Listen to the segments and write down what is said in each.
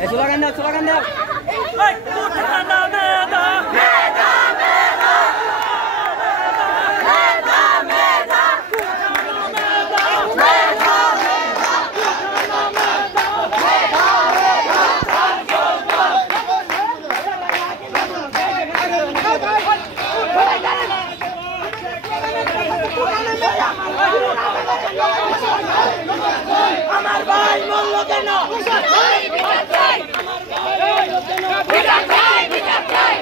Silakan dah, silakan dah. আমার ভাই মরল কেন? বিচার চাই, বিচার চাই, বিচার চাই।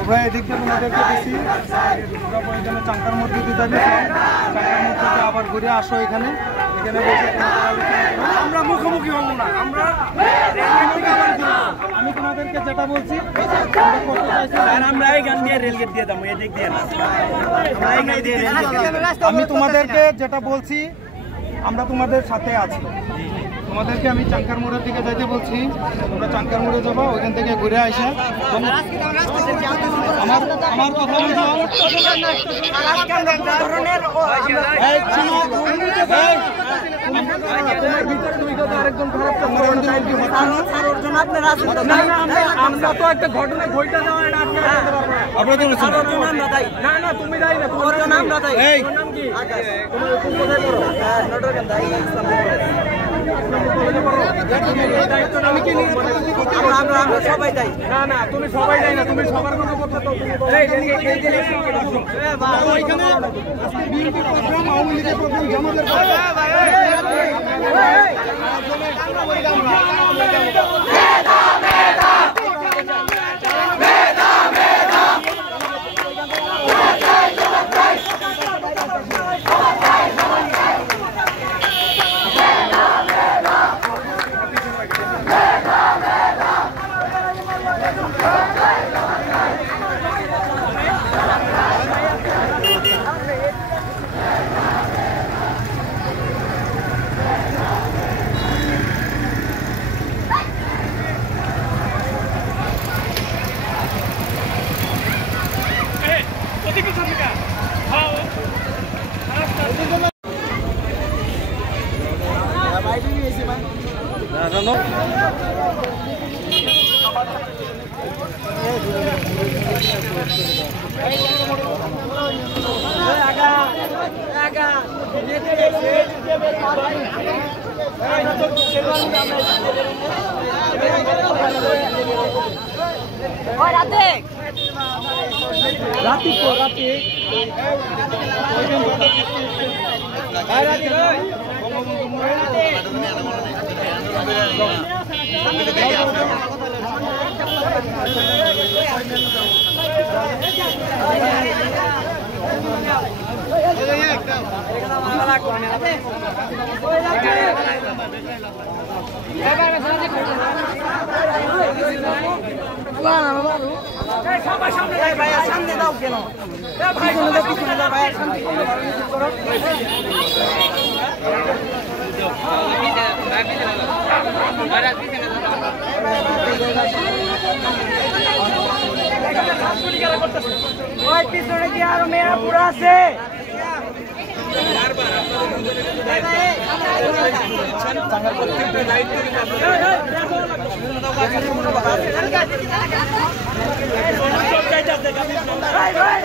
আমরা এদিক থেকে তোমাদেরকে দিচ্ছি এখানে চাঙ্কার মধ্যে দিতে চাঙ্কার মধ্যে আবার ঘুরে আসো এখানে এখানে বসে আমরা মুখোমুখি হব না আমরা আমি তোমাদেরকে যেটা বলছি আমরা এই গান দিয়ে রেলগেট দিয়ে দাম এদিক দিয়ে না আমি তোমাদেরকে যেটা বলছি আমরা তোমাদের সাথে আছি তোমাদেরকে আমি চাঙ্কার মোড়ের দিকে যাইতে বলছি তোমরা চাঙ্কার মোড়ে যাবো ওইখান থেকে ঘুরে আসে আমার কথা আমরা তো একটা ঘটনা ঘটে যাওয়া না না তুমি যাই না তোমার নাম দাদাই নাম কি আমরা সবাই যাই না না তুমি সবাই যাই না তুমি সবার কোনো কথা তো ওইখানে বিএনপি প্রোগ্রাম আওয়ামী লীগের প্রোগ্রাম জমাদের জানো সামনে দাও কেন পিছনে দাও ভাই পিছনে কি আরো মেয়েরা পুরো আছে ভাই